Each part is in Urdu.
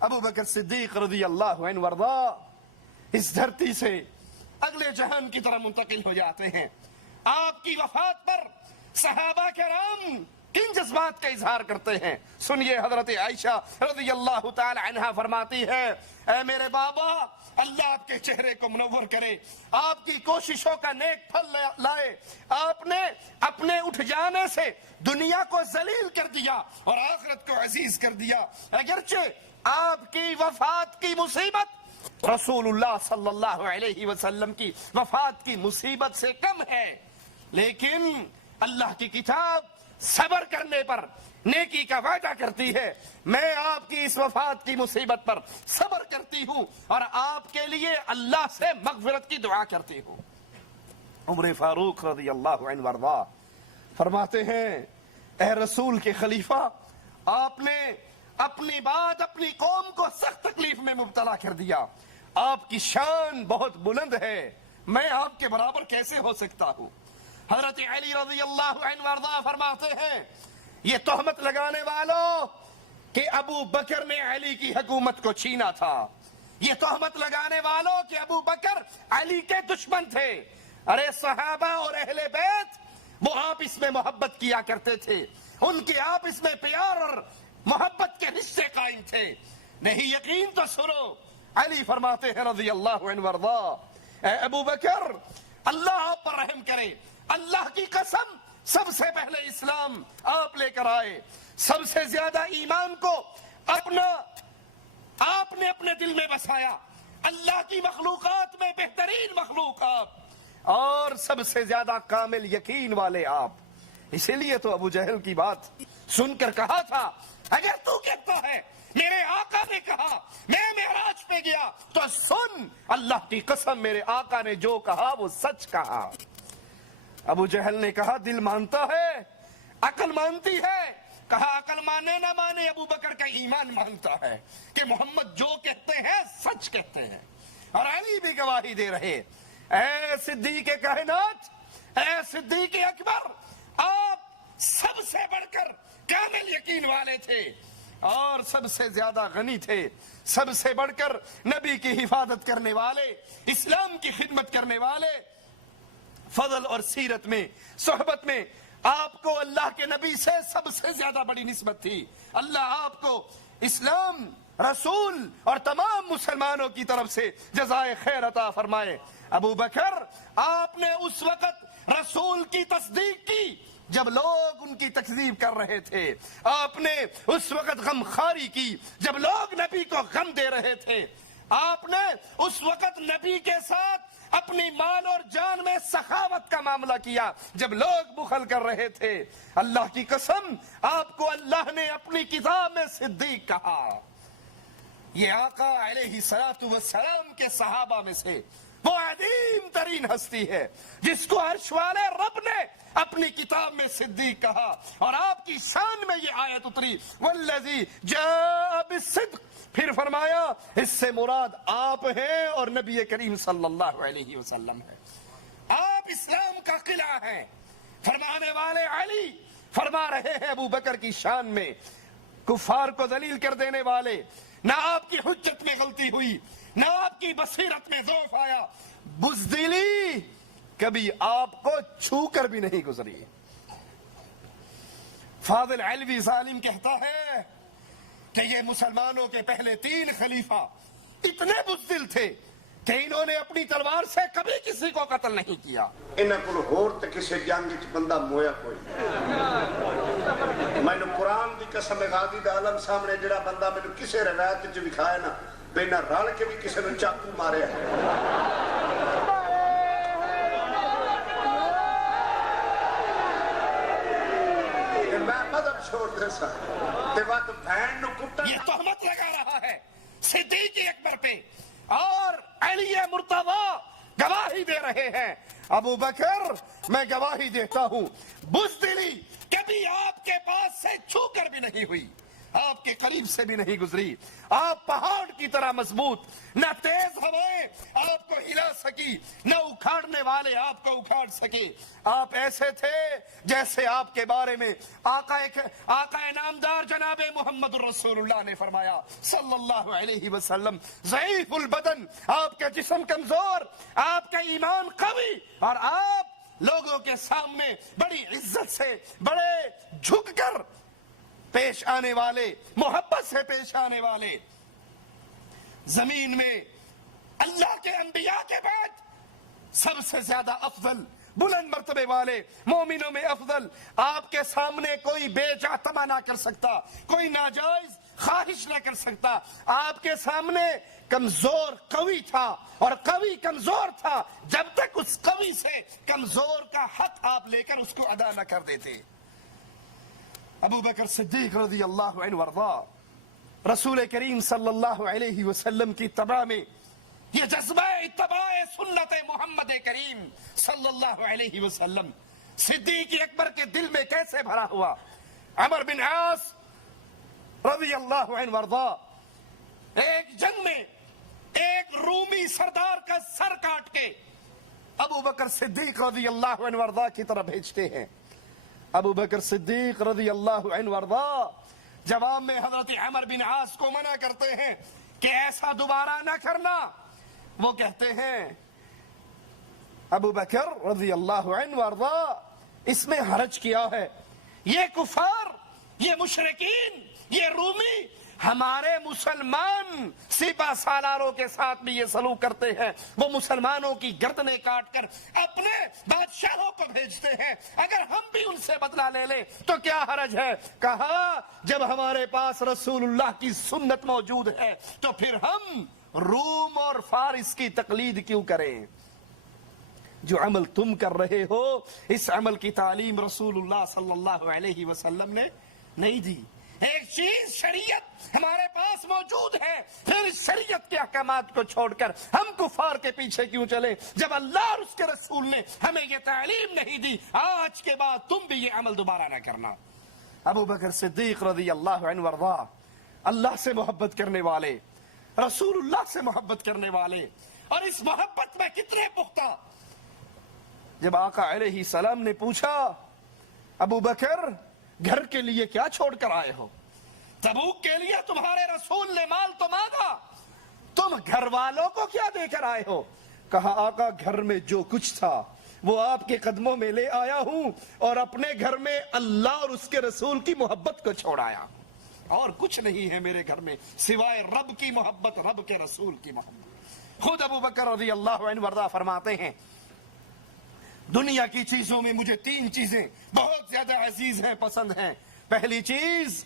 ابو بکر صدیق رضی اللہ عنہ وارضا اس دھرتی سے اگلے جہان کی طرف منتقل ہو جاتے ہیں. آپ کی وفات پر صحابہ کرام کن جذبات کا اظہار کرتے ہیں سنیے. حضرت عائشہ رضی اللہ تعالی عنہا فرماتی ہے اے میرے بابا اللہ آپ کے چہرے کو منور کرے, آپ کی کوششوں کا نیک پھل لائے. آپ نے اپنے اٹھ جانے سے دنیا کو ذلیل کر دیا اور آخرت کو عزیز کر دیا. اگرچہ آپ کی وفات کی مصیبت رسول اللہ صلی اللہ علیہ وسلم کی وفات کی مصیبت سے کم ہے, لیکن اللہ کی کتاب صبر کرنے پر نیکی کا وعدہ کرتی ہے. میں آپ کی اس وفات کی مصیبت پر صبر کرتی ہوں اور آپ کے لیے اللہ سے مغفرت کی دعا کرتی ہوں. عمر فاروق رضی اللہ عنہ وارضا فرماتے ہیں اے رسول کے خلیفہ, آپ نے اپنی بات اپنی قوم کو سخت تکلیف میں مبتلا کر دیا. آپ کی شان بہت بلند ہے, میں آپ کے برابر کیسے ہو سکتا ہوں. حضرت علی رضی اللہ عنہ وارضا فرماتے ہیں یہ تہمت لگانے والوں کہ ابو بکر نے علی کی حکومت کو چھینا تھا, یہ تہمت لگانے والوں کہ ابو بکر علی کے دشمن تھے. ارے صحابہ اور اہل بیت وہ آپس میں محبت کیا کرتے تھے, ان کے آپس میں پیار اور محبت کے رشتے قائم تھے. نہیں یقین تو سنو. علی فرماتے ہیں رضی اللہ عنہ وارضا اے ابو بکر اللہ آپ پر رحم کرے, اللہ کی قسم سب سے پہلے اسلام آپ لے کر آئے, سب سے زیادہ ایمان کو آپ نے اپنے دل میں بسایا, اللہ کی مخلوقات میں بہترین مخلوق آپ, اور سب سے زیادہ کامل یقین والے آپ. اسی لیے تو ابو جہل کی بات سن کر کہا تھا اگر تو کہتا ہے میرے آقا نے کہا میں معراج پہ گیا تو سن اللہ کی قسم میرے آقا نے جو کہا وہ سچ کہا. ابو جہل نے کہا دل مانتا ہے, عقل مانتی ہے. کہا عقل مانے نہ مانے ابو بکر کا ایمان مانتا ہے کہ محمد جو کہتے ہیں سچ کہتے ہیں. اور علی بھی گواہی دے رہے اے صدیق کائنات, اے صدیق اکبر, آپ سب سے بڑھ کر کامل یقین والے تھے اور سب سے زیادہ غنی تھے, سب سے بڑھ کر نبی کی حفاظت کرنے والے, اسلام کی خدمت کرنے والے. فضل اور سیرت میں صحبت میں آپ کو اللہ کے نبی سے سب سے زیادہ بڑی نسبت تھی. اللہ آپ کو اسلام, رسول اور تمام مسلمانوں کی طرف سے جزائے خیر عطا فرمائے. ابو بکر آپ نے اس وقت رسول کی تصدیق کی جب لوگ ان کی تکذیب کر رہے تھے, آپ نے اس وقت غم خاری کی جب لوگ نبی کو غم دے رہے تھے, آپ نے اس وقت نبی کے ساتھ اپنی مال اور جان میں سخاوت کا معاملہ کیا جب لوگ بخل کر رہے تھے. اللہ کی قسم آپ کو اللہ نے اپنی کتاب میں صدیق کہا. یہ آقا علیہ الصلوۃ والسلام کے صحابہ میں سے وہ عظیم ترین ہستی ہے جس کو عرش والے رب نے اپنی کتاب میں صدیق کہا, اور آپ کی شان میں یہ آیت اتری والذی جاء بالصدق. پھر فرمایا اس سے مراد آپ ہیں اور نبی کریم صلی اللہ علیہ وسلم ہے. آپ اسلام کا قلعہ ہیں. فرمانے والے علی فرما رہے ہیں ابو بکر کی شان میں کفار کو ذلیل کر دینے والے, نہ آپ کی حجت میں غلطی ہوئی, نہ آپ کی بصیرت میں ضعف آیا, بزدلی کبھی آپ کو چھو کر بھی نہیں گزری. فاضل علوی ظالم کہتا ہے کہ یہ مسلمانوں کے پہلے 3 خلیفہ اتنے بزدل تھے کہ انہوں نے اپنی تلوار سے کبھی کسی کو قتل نہیں کیا. انہاں کول ہور تے کسی جنگ وچ بندہ مویا کوئی نہیں. میں نے قرآن دی قسم غازی دا عالم سامنے جڑا بندہ میں کسی روایت وچ دکھایا نا بے نہ رل کے بھی کسی نے چاقو مارے میں مذہب چھوڑ دے سا یہ تہمت لگا رہا ہے صدیق اکبر پہ, اور علی مرتضی گواہی دے رہے ہیں. ابو بکر میں گواہی دیتا ہوں بزدلی کبھی آپ کے پاس سے چھو کر بھی نہیں ہوئی. آپ کے قریب سے بھی نہیں گزری. آپ پہاڑ کی طرح مضبوط, نہ تیز ہوائیں آپ کو ہلا سکی, نہ اکھاڑنے والے آپ کو اکھاڑ سکے. آپ ایسے تھے جیسے آپ کے بارے میں آقا نامدار جناب محمد الرسول اللہ نے فرمایا صلی اللہ علیہ وسلم, ضعیف البدن, آپ کا جسم کمزور, آپ کا ایمان قوی, اور آپ لوگوں کے سامنے بڑی عزت سے, بڑے جھک کر پیش آنے والے, محبت سے پیش آنے والے. زمین میں اللہ کے انبیاء کے بعد سب سے زیادہ افضل, بلند مرتبے والے, مومنوں میں افضل, آپ کے سامنے کوئی بے جا طمع نہ کر سکتا, کوئی ناجائز خواہش نہ کر سکتا. آپ کے سامنے کمزور قوی تھا, اور قوی کمزور تھا جب تک اس قوی سے کمزور کا حق آپ لے کر اس کو ادا نہ کر دیتے. ابو بکر صدیق رضی اللہ عنہ وارضا, رسول کریم صلی اللہ علیہ وسلم کی اتباع میں یہ جذبہ اتباع سنت محمد کریم صلی اللہ علیہ وسلم صدیق اکبر کے دل میں کیسے بھرا ہوا. عمر بن عاص رضی اللہ عنہ وارضا ایک جنگ میں ایک رومی سردار کا سر کاٹ کے ابو بکر صدیق رضی اللہ عنہ وارضا کی طرف بھیجتے ہیں. ابو بکر صدیق رضی اللہ عنہ وارضا جواب میں حضرت عمر بن عاص کو منع کرتے ہیں کہ ایسا دوبارہ نہ کرنا. وہ کہتے ہیں ابو بکر رضی اللہ عنہ وارضا, اس میں حرج کیا ہے, یہ کفار, یہ مشرکین, یہ رومی ہمارے مسلمان سپہ سالاروں کے ساتھ بھی یہ سلوک کرتے ہیں. وہ مسلمانوں کی گردنیں کاٹ کر اپنے بادشاہوں کو بھیجتے ہیں, اگر ہم بھی ان سے بدلہ لے لیں تو کیا حرج ہے. کہا جب ہمارے پاس رسول اللہ کی سنت موجود ہے تو پھر ہم روم اور فارس کی تقلید کیوں کریں. جو عمل تم کر رہے ہو اس عمل کی تعلیم رسول اللہ صلی اللہ علیہ وسلم نے نہیں دی. ایک چیز شریعت ہمارے پاس موجود ہے, پھر اس شریعت کے احکامات کو چھوڑ کر ہم کفار کے پیچھے کیوں چلیں جب اللہ اور اس کے رسول نے ہمیں یہ تعلیم نہیں دی. آج کے بعد تم بھی یہ عمل دوبارہ نہ کرنا. ابو بکر صدیق رضی اللہ عنہ وارضا اللہ سے محبت کرنے والے, رسول اللہ سے محبت کرنے والے, اور اس محبت میں کتنے پختہ. جب آقا علیہ السلام نے پوچھا ابو بکر گھر کے لیے کیا چھوڑ کر آئے ہو, تبوک کے لیے تمہارے رسول نے مال تو مانگا, تم گھر والوں کو کیا دے کر آئے ہو. کہا آقا گھر میں جو کچھ تھا وہ آپ کے قدموں میں لے آیا ہوں, اور اپنے گھر میں اللہ اور اس کے رسول کی محبت کو چھوڑایا, اور کچھ نہیں ہے میرے گھر میں سوائے رب کی محبت, رب کے رسول کی محبت. خود ابو بکر رضی اللہ عنہ وارضا فرماتے ہیں دنیا کی چیزوں میں مجھے 3 چیزیں بہت زیادہ عزیز ہیں, پسند ہیں. پہلی چیز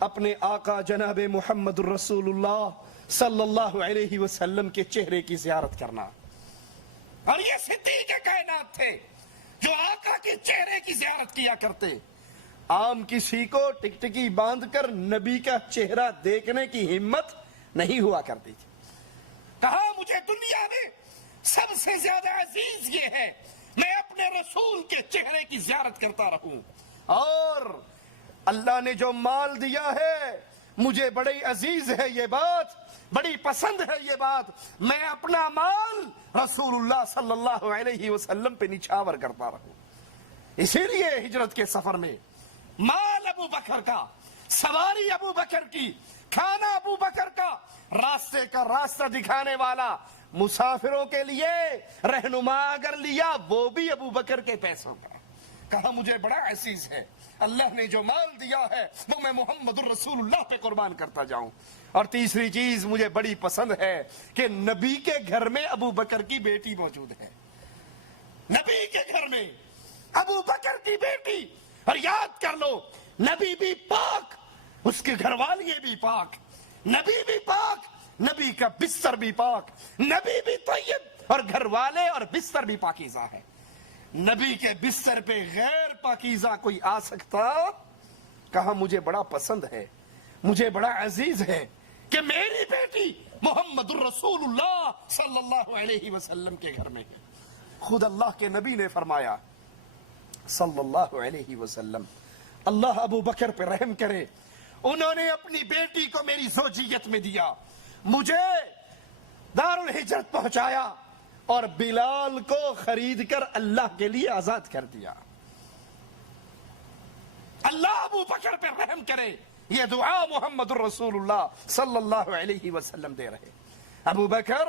اپنے آقا جناب محمد الرسول اللہ صلی اللہ علیہ وسلم کے چہرے کی زیارت کرنا. اور یہ صدیق کائنات تھے جو آقا کے چہرے کی زیارت کیا کرتے. عام کسی کو ٹکٹکی باندھ کر نبی کا چہرہ دیکھنے کی ہمت نہیں ہوا کرتی تھی. کہا مجھے دنیا میں سب سے زیادہ عزیز یہ ہے میں اپنے رسول کے چہرے کی زیارت کرتا رہوں, اور اللہ نے جو مال دیا ہے مجھے بڑی عزیز ہے یہ بات, بڑی پسند ہے یہ بات. میں اپنا مال رسول اللہ صلی اللہ علیہ وسلم پہ نچھاور کرتا رہوں. اسی لیے ہجرت کے سفر میں مال ابو بکر کا, سواری ابو بکر کی, کھانا ابو بکر کا, راستے کا راستہ دکھانے والا, مسافروں کے لیے رہنما اگر لیا وہ بھی ابو بکر کے پیسوں کا. کہا مجھے بڑا عزیز ہے, اللہ نے جو مال دیا ہے وہ میں محمد الرسول اللہ پہ قربان کرتا جاؤں. اور تیسری چیز مجھے بڑی پسند ہے کہ نبی کے گھر میں ابو بکر کی بیٹی موجود ہے, نبی کے گھر میں ابو بکر کی بیٹی. اور یاد کر لو نبی بھی پاک, اس کے گھر والے بھی پاک, نبی بھی پاک, نبی کا بستر بھی پاک, نبی بھی طیب اور گھر والے اور بستر بھی پاکیزہ ہے. نبی کے بستر پہ غیر پاکیزہ کوئی آ سکتا؟ کہا مجھے بڑا پسند ہے, مجھے بڑا عزیز ہے کہ میری بیٹی محمد الرسول اللہ صلی اللہ علیہ وسلم کے گھر میں ہے. خود اللہ کے نبی نے فرمایا صلی اللہ علیہ وسلم اللہ ابو بکر پہ رحم کرے انہوں نے اپنی بیٹی کو میری زوجیت میں دیا، مجھے دارالہجرت پہنچایا اور بلال کو خرید کر اللہ کے لیے آزاد کر دیا۔ اللہ ابو بکر پہ رحم کرے، یہ دعا محمد الرسول اللہ صلی اللہ علیہ وسلم دے رہے۔ ابو بکر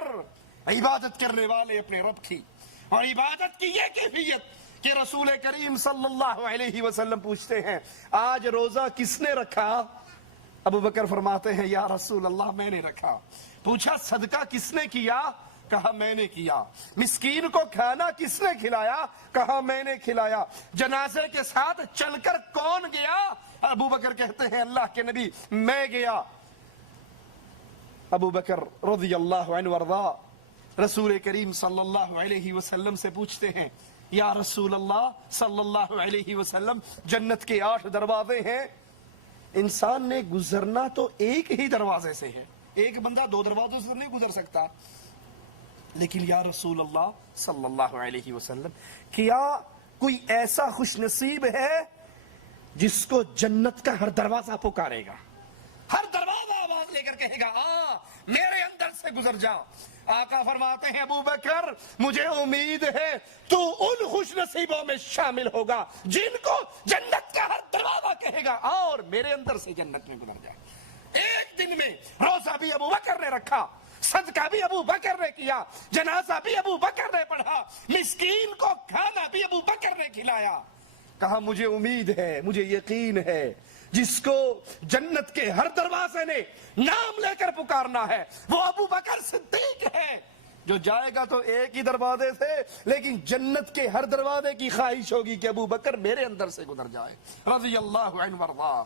عبادت کرنے والے اپنے رب کی، اور عبادت کی یہ کیفیت کہ رسول کریم صلی اللہ علیہ وسلم پوچھتے ہیں آج روزہ کس نے رکھا؟ ابو بکر فرماتے ہیں یا رسول اللہ میں نے رکھا۔ پوچھا صدقہ کس نے کیا؟ کہا میں نے کیا۔ مسکین کو کھانا کس نے کھلایا؟ کہا میں نے کھلایا۔ جنازے کے ساتھ چل کر کون گیا؟ ابو بکر کہتے ہیں اللہ کے نبی میں گیا۔ ابو بکر رضی اللہ عنہ وارضا رسول کریم صلی اللہ علیہ وسلم سے پوچھتے ہیں یا رسول اللہ صلی اللہ علیہ وسلم جنت کے 8 دروازے ہیں، انسان نے گزرنا تو ایک ہی دروازے سے ہے، ایک بندہ 2 دروازوں سے نہیں گزر سکتا، لیکن یا رسول اللہ صلی اللہ علیہ وسلم کیا کوئی ایسا خوش نصیب ہے جس کو جنت کا ہر دروازہ پکارے گا، ہر دروازہ آواز لے کر کہے گا میرے اندر سے گزر جاؤ؟ آقا فرماتے ہیں ابو بکر مجھے امید ہے تو ان خوش نصیبوں میں شامل ہوگا جن کو جنت کا ہر دروازہ کہے گا اور میرے اندر سے جنت میں گزر جائے۔ ایک دن میں روزہ بھی ابو بکر نے رکھا، صدقہ بھی ابو بکر نے کیا، جنازہ بھی ابو بکر نے پڑھا، مسکین کو کھانا بھی ابو بکر نے کھلایا۔ کہا مجھے امید ہے، مجھے یقین ہے جس کو جنت کے ہر دروازے نے نام لے کر پکارنا ہے وہ ابو بکر صدیق ہے، جو جائے گا تو ایک ہی دروازے سے، لیکن جنت کے ہر دروازے کی خواہش ہوگی کہ ابو بکر میرے اندر سے گزر جائے رضی اللہ عنہ وارضاہ۔